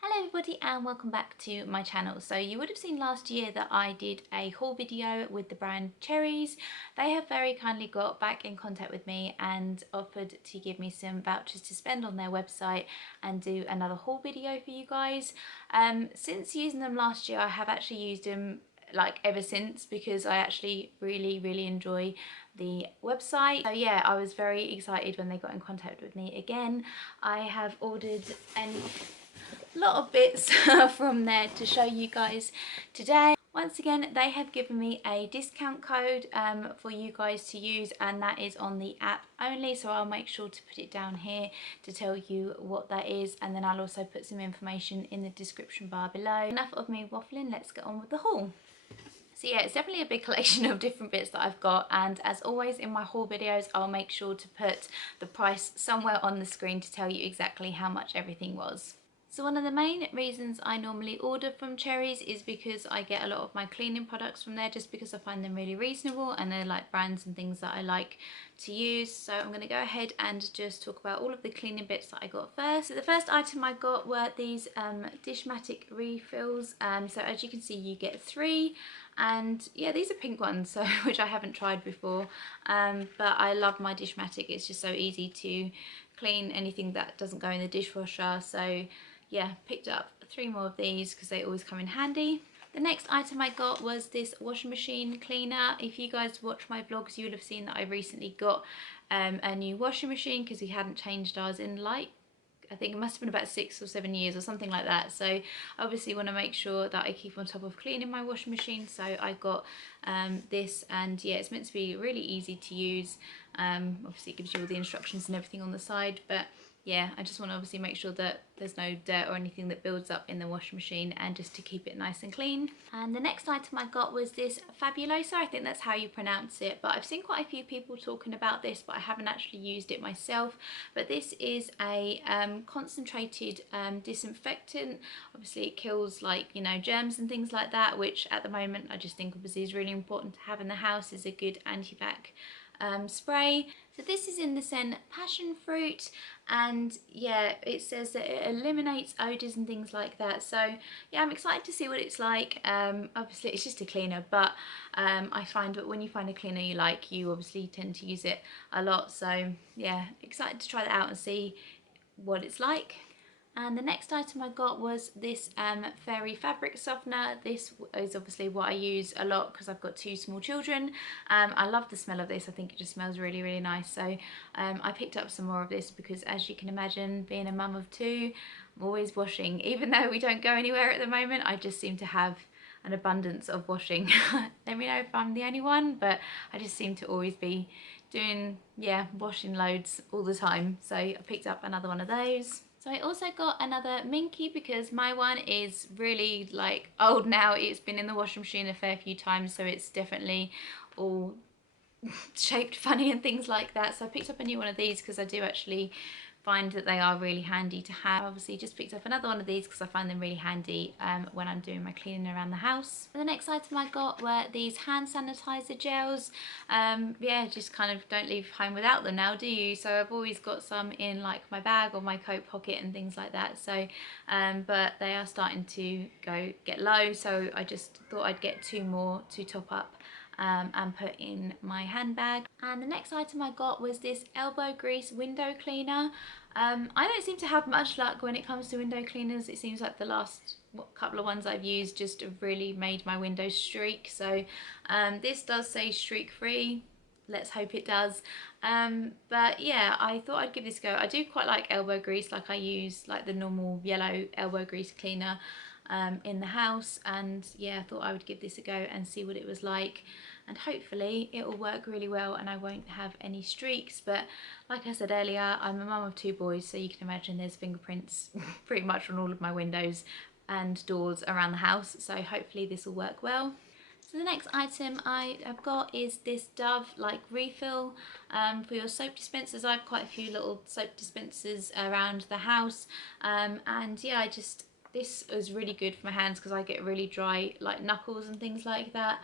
Hello everybody and welcome back to my channel. So you would have seen last year that I did a haul video with the brand Cherryz. They have very kindly got back in contact with me and offered to give me some vouchers to spend on their website and do another haul video for you guys. Since using them last year, I have actually used them like ever since because I actually really enjoy the website. So yeah, I was very excited when they got in contact with me again. I have ordered a lot of bits from there to show you guys today. Once again, they have given me a discount code for you guys to use, and that is on the app only, so I'll make sure to put it down here to tell you what that is, and then I'll also put some information in the description bar below. Enough of me waffling, let's get on with the haul. So yeah, it's definitely a big collection of different bits that I've got, and as always in my haul videos I'll make sure to put the price somewhere on the screen to tell you exactly how much everything was. So one of the main reasons I normally order from Cherryz is because I get a lot of my cleaning products from there, just because I find them really reasonable and they're like brands and things that I like to use. So I'm going to go ahead and just talk about all of the cleaning bits that I got first. So the first item I got were these Dishmatic Refills. So as you can see, you get 3, and yeah, these are pink ones, so which I haven't tried before, but I love my Dishmatic. It's just so easy to clean anything that doesn't go in the dishwasher. So yeah, picked up 3 more of these because they always come in handy. The next item I got was this washing machine cleaner. If you guys watch my vlogs, you would have seen that I recently got a new washing machine because we hadn't changed ours in like, I think it must have been about 6 or 7 years or something like that. So I obviously want to make sure that I keep on top of cleaning my washing machine. So I got this, and yeah, it's meant to be really easy to use. Obviously it gives you all the instructions and everything on the side, but yeah, I just want to obviously make sure that there's no dirt or anything that builds up in the washing machine, and just to keep it nice and clean. And the next item I got was this Fabulosa, I think that's how you pronounce it, but I've seen quite a few people talking about this, but I haven't actually used it myself. But this is a concentrated disinfectant. Obviously it kills, like, you know, germs and things like that, which at the moment I just think obviously is really important to have in the house, is a good anti-bac spray. So this is in the scent passion fruit, and yeah, it says that it eliminates odours and things like that. So yeah, I'm excited to see what it's like. Obviously it's just a cleaner, but I find that when you find a cleaner you like, you obviously tend to use it a lot. So yeah, excited to try that out and see what it's like. And the next item I got was this fairy fabric softener. This is obviously what I use a lot because I've got 2 small children. I love the smell of this. I think it just smells really nice. So I picked up some more of this because, as you can imagine, being a mum of 2, I'm always washing. Even though we don't go anywhere at the moment, I just seem to have an abundance of washing. Let me know if I'm the only one, but I just seem to always be doing, yeah, washing loads all the time. So I picked up another one of those. So I also got another Minky because my one is really like old now. It's been in the washing machine a fair few times, so it's definitely all shaped funny and things like that. So I picked up a new one of these because I do actually find that they are really handy to have. Obviously just picked up another one of these because I find them really handy when I'm doing my cleaning around the house. The next item I got were these hand sanitizer gels. Yeah, just kind of don't leave home without them now, do you? So I've always got some in like my bag or my coat pocket and things like that. So but they are starting to get low, so I just thought I'd get 2 more to top up and put in my handbag. And the next item I got was this elbow grease window cleaner. I don't seem to have much luck when it comes to window cleaners. It seems like the last couple of ones I've used just have really made my windows streak. So this does say streak free. Let's hope it does. But yeah, I thought I'd give this a go. I do quite like elbow grease. Like I use like the normal yellow elbow grease cleaner in the house, and yeah, I thought I would give this a go and see what it was like, and hopefully it will work really well and I won't have any streaks. But like I said earlier, I'm a mum of 2 boys, so you can imagine there's fingerprints pretty much on all of my windows and doors around the house, so hopefully this will work well. So the next item I have got is this Dove like refill for your soap dispensers. I have quite a few little soap dispensers around the house, and yeah, this is really good for my hands because I get really dry like knuckles and things like that.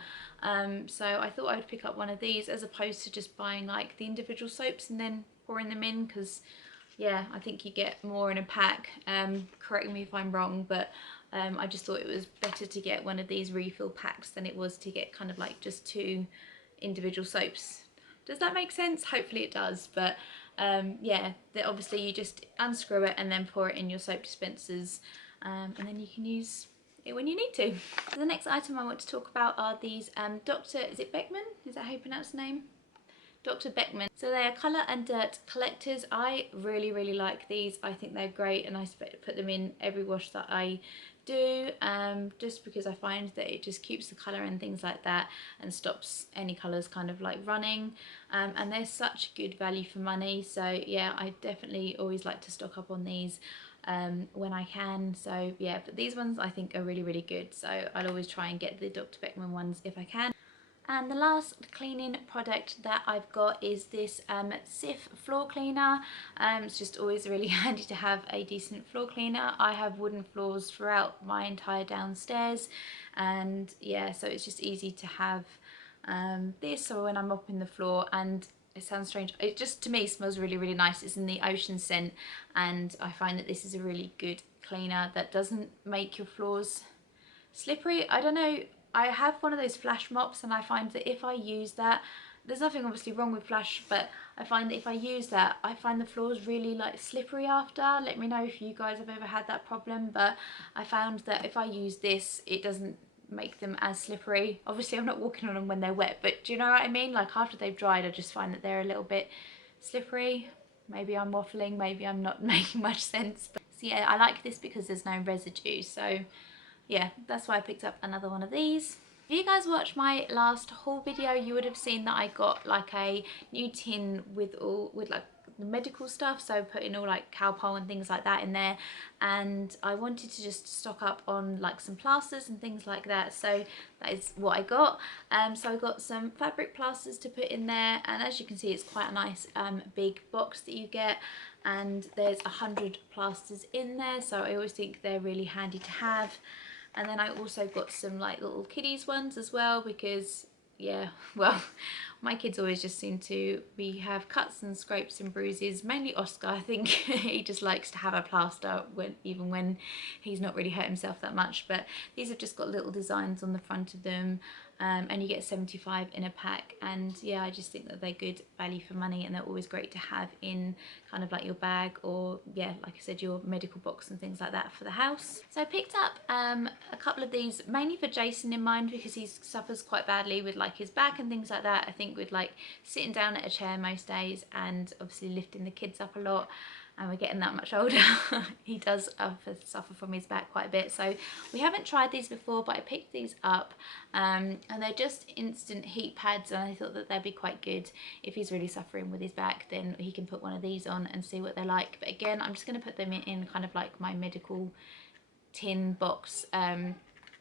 So I thought I would pick up one of these as opposed to just buying like the individual soaps and then pouring them in, because yeah, I think you get more in a pack. Correct me if I'm wrong, but I just thought it was better to get one of these refill packs than it was to get kind of like just 2 individual soaps. Does that make sense? Hopefully it does. But yeah, obviously you just unscrew it and then pour it in your soap dispensers, and then you can use it when you need to. So the next item I want to talk about are these Dr. Is it Beckman? Is that how you pronounce the name? Dr. Beckman. So they are colour and dirt collectors. I really like these. I think they're great, and I put them in every wash that I do, just because I find that it just keeps the colour and things like that and stops any colours kind of like running, and they're such good value for money. So yeah, I definitely always like to stock up on these when I can. So yeah, but these ones I think are really good, so I'll always try and get the Dr. Beckman ones if I can. And the last cleaning product that I've got is this Sif Floor Cleaner. It's just always really handy to have a decent floor cleaner. I have wooden floors throughout my entire downstairs, and yeah, so it's just easy to have this, so when I'm mopping the floor, and it sounds strange, it just to me smells really nice. It's in the ocean scent, and I find that this is a really good cleaner that doesn't make your floors slippery. I don't know, I have one of those flash mops, and I find that if I use that, there's nothing obviously wrong with flash, but I find that if I use that, I find the floors really like slippery after. Let me know if you guys have ever had that problem, but I found that if I use this, it doesn't make them as slippery. Obviously I'm not walking on them when they're wet, but do you know what I mean? Like after they've dried, I just find that they're a little bit slippery. Maybe I'm waffling, maybe I'm not making much sense. But so yeah, I like this because there's no residue. So yeah, that's why I picked up another one of these. If you guys watched my last haul video, you would have seen that I got like a new tin with like the medical stuff, so putting all like Calpol and things like that in there, and I wanted to just stock up on like some plasters and things like that, so that is what I got. So I got some fabric plasters to put in there, and as you can see, it's quite a nice big box that you get, and there's 100 plasters in there, so I always think they're really handy to have. And then I also got some like little kiddies ones as well, because yeah, well, my kids always just seem to have cuts and scrapes and bruises, mainly Oscar. I think he just likes to have a plaster even when he's not really hurt himself that much. But these have just got little designs on the front of them, and you get 75 in a pack, and yeah, I just think that they're good value for money, and they're always great to have in kind of like your bag, or yeah, like I said, your medical box and things like that for the house. So I picked up a couple of these mainly for Jason in mind, because he suffers quite badly with like his back and things like that. I think with like sitting down at a chair most days, and obviously lifting the kids up a lot, and we're getting that much older, he does suffer from his back quite a bit. So we haven't tried these before, but I picked these up, and they're just instant heat pads, and I thought that they'd be quite good if he's really suffering with his back. Then he can put one of these on and see what they're like. But again, I'm just going to put them in kind of like my medical tin box,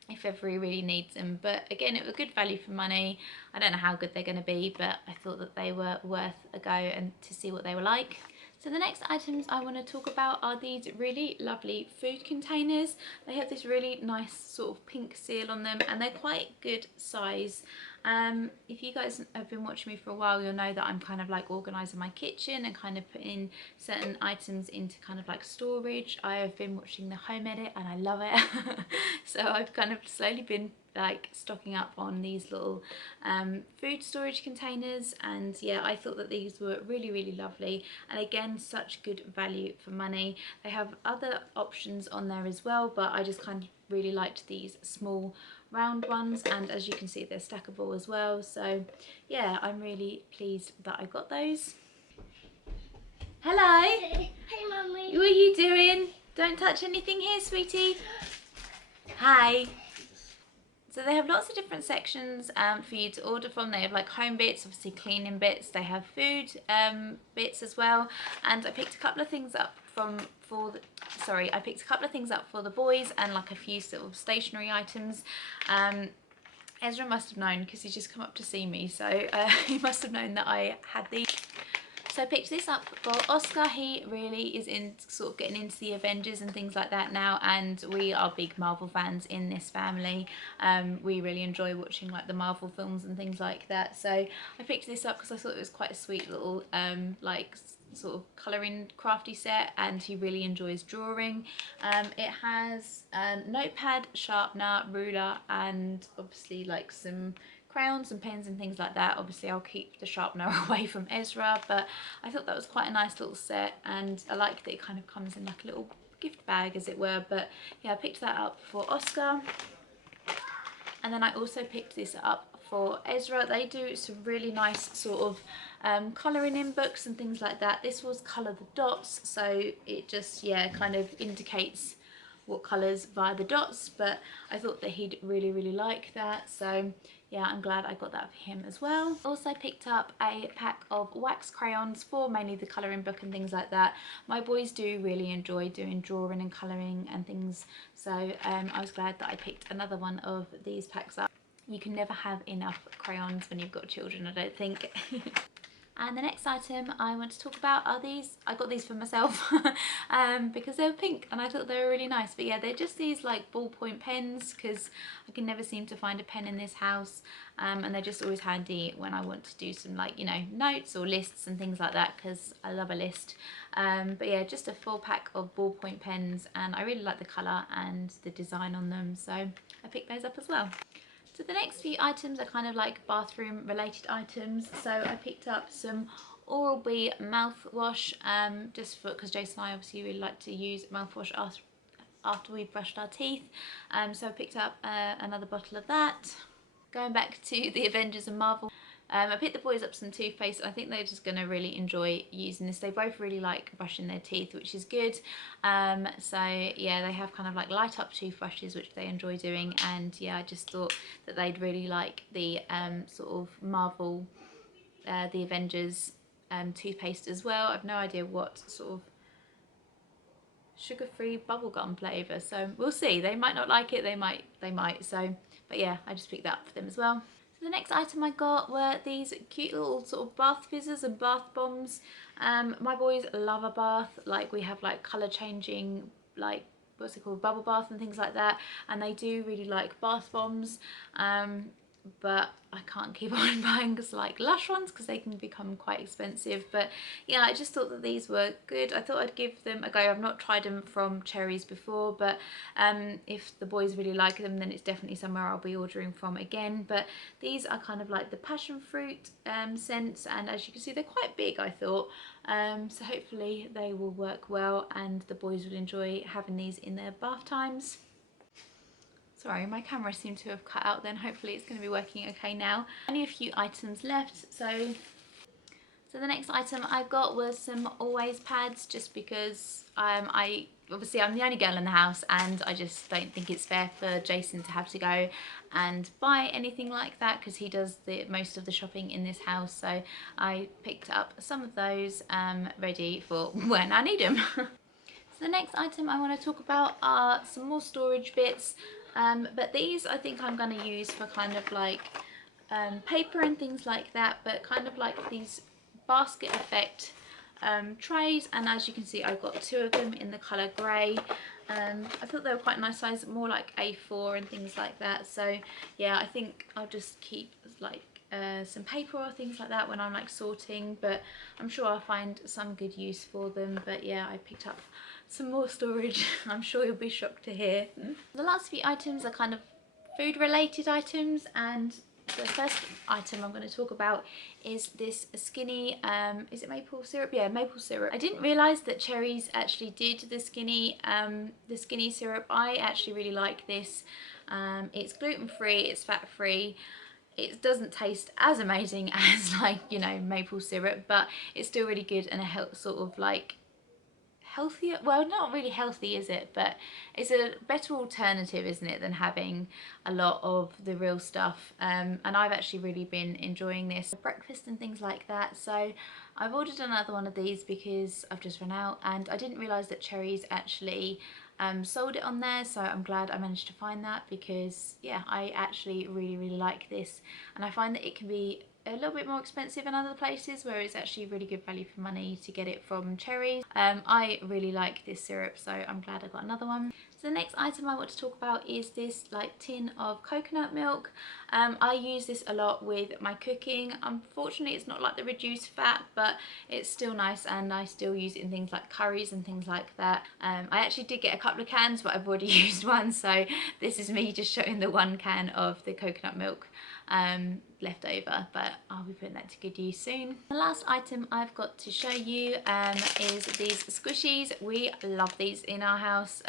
if ever he really needs them. But again, it was good value for money. I don't know how good they're going to be, but I thought that they were worth a go and to see what they were like. So the next items I want to talk about are these really lovely food containers. They have this really nice sort of pink seal on them, and they're quite good size. If you guys have been watching me for a while, you'll know that I'm kind of like organising my kitchen and kind of putting certain items into kind of like storage. I have been watching The Home Edit and I love it. So I've kind of slowly been like stocking up on these little food storage containers, and yeah, I thought that these were really lovely, and again, such good value for money. They have other options on there as well, but I just kind of really liked these small round ones, and as you can see, they're stackable as well. So yeah, I'm really pleased that I got those. Hello. Hey Mummy. What are you doing? Don't touch anything here, sweetie. Hi. So they have lots of different sections for you to order from. They have like home bits, obviously cleaning bits. They have food bits as well. And I picked a couple of things up I picked a couple of things up for the boys, and like a few sort of stationery items. Ezra must have known, because he's just come up to see me, so he must have known that I had these. So I picked this up for Oscar. He really is in sort of getting into the Avengers and things like that now, and we are big Marvel fans in this family. We really enjoy watching like the Marvel films and things like that. So I picked this up because I thought it was quite a sweet little like sort of colouring crafty set, and he really enjoys drawing. It has notepad, sharpener, ruler, and obviously like some crayons and pens and things like that. Obviously I'll keep the sharpener away from Ezra, but I thought that was quite a nice little set, and I like that it kind of comes in like a little gift bag as it were. But yeah, I picked that up for Oscar. And then I also picked this up for Ezra. They do some really nice sort of colouring in books and things like that. This was Colour the Dots, so it just, yeah, kind of indicates what colours via the dots, but I thought that he'd really like that, so yeah, I'm glad I got that for him as well. Also picked up a pack of wax crayons for mainly the colouring book and things like that. My boys do really enjoy doing drawing and colouring and things, so I was glad that I picked another one of these packs up. You can never have enough crayons when you've got children, I don't think. And the next item I want to talk about are these. I got these for myself because they were pink and I thought they were really nice. But yeah, they're just these like ballpoint pens, because I can never seem to find a pen in this house, and they're just always handy when I want to do some, like, you know, notes or lists and things like that, because I love a list. But yeah, just a full pack of ballpoint pens, and I really like the colour and the design on them, so I picked those up as well. So the next few items are kind of like bathroom related items. So I picked up some Oral-B mouthwash, just for, because Jason and I obviously really like to use mouthwash after we've brushed our teeth. So I picked up another bottle of that. Going back to the Avengers and Marvel, I picked the boys up some toothpaste. I think they're just going to really enjoy using this. They both really like brushing their teeth, which is good. So yeah, they have kind of like light up toothbrushes, which they enjoy doing. And yeah, I just thought that they'd really like the sort of Marvel, the Avengers toothpaste as well. I've no idea what sort of sugar-free bubblegum flavour, so we'll see. They might not like it, they might. So, but yeah, I just picked that up for them as well. The next item I got were these cute little sort of bath fizzers and bath bombs. My boys love a bath. Like, we have like colour changing, like, what's it called, bubble bath and things like that, and they do really like bath bombs. But I can't keep on buying like Lush ones because they can become quite expensive. But yeah, I just thought that these were good. I thought I'd give them a go. I've not tried them from Cherryz before, but if the boys really like them, then it's definitely somewhere I'll be ordering from again. But these are kind of like the passion fruit scents, and as you can see, they're quite big, I thought. So hopefully they will work well and the boys will enjoy having these in their bath times. Sorry, my camera seemed to have cut out then. Hopefully it's going to be working okay now. Only a few items left. So the next item I got was some Always pads, just because obviously I'm the only girl in the house, and I just don't think it's fair for Jason to have to go and buy anything like that, because he does most of the shopping in this house. So I picked up some of those ready for when I need them. So the next item I want to talk about are some more storage bits. But these I think I'm going to use for kind of like paper and things like that, but kind of like these basket effect trays, and as you can see I've got two of them in the colour grey. I thought they were quite a nice size, more like A4 and things like that. So yeah, I think I'll just keep like some paper or things like that when I'm like sorting, but I'm sure I'll find some good use for them. But yeah, I picked up some more storage. I'm sure you'll be shocked to hear. The last few items are kind of food related items, and the first item I'm going to talk about is this skinny, is it maple syrup? Yeah, maple syrup. I didn't realise that Cherryz actually did the skinny syrup. I actually really like this. It's gluten free, it's fat free. It doesn't taste as amazing as, like, you know, maple syrup, but it's still really good and a sort of like healthier, well, not really healthy, is it, but it's a better alternative, isn't it, than having a lot of the real stuff. And I've actually really been enjoying this for breakfast and things like that. So I've ordered another one of these because I've just run out, and I didn't realise that Cherryz actually sold it on there, so I'm glad I managed to find that, because yeah, I actually really like this, and I find that it can be a little bit more expensive in other places, where it's actually really good value for money to get it from Cherryz. I really like this syrup, so I'm glad I got another one. So So the next item I want to talk about is this like tin of coconut milk. I use this a lot with my cooking. Unfortunately it's not like the reduced fat, but it's still nice and I still use it in things like curries and things like that. I actually did get a couple of cans, but I've already used one, so this is me just showing the one can of the coconut milk left over, but I'll be putting that to good use soon. The last item I've got to show you is these Squishies. We love these in our house.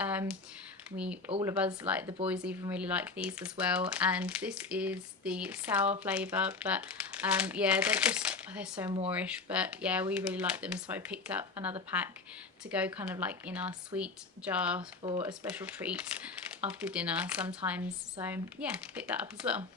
All of us, like the boys even, really like these as well, and this is the sour flavour, but yeah, they're so moreish, but yeah, we really like them, so I picked up another pack to go kind of like in our sweet jar for a special treat after dinner sometimes. So yeah, picked that up as well.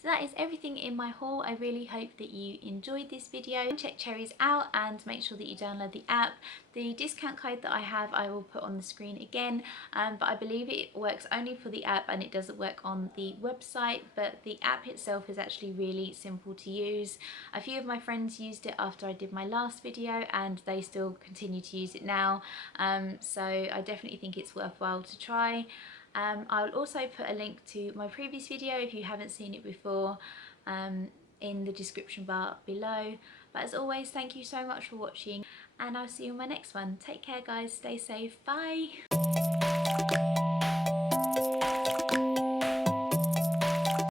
So that is everything in my haul. I really hope that you enjoyed this video. Check Cherryz out and make sure that you download the app. The discount code that I have I will put on the screen again, but I believe it works only for the app and it doesn't work on the website, but the app itself is actually really simple to use. A few of my friends used it after I did my last video and they still continue to use it now, so I definitely think it's worthwhile to try. I'll also put a link to my previous video if you haven't seen it before in the description bar below. But as always, thank you so much for watching and I'll see you in my next one. Take care guys, stay safe, bye!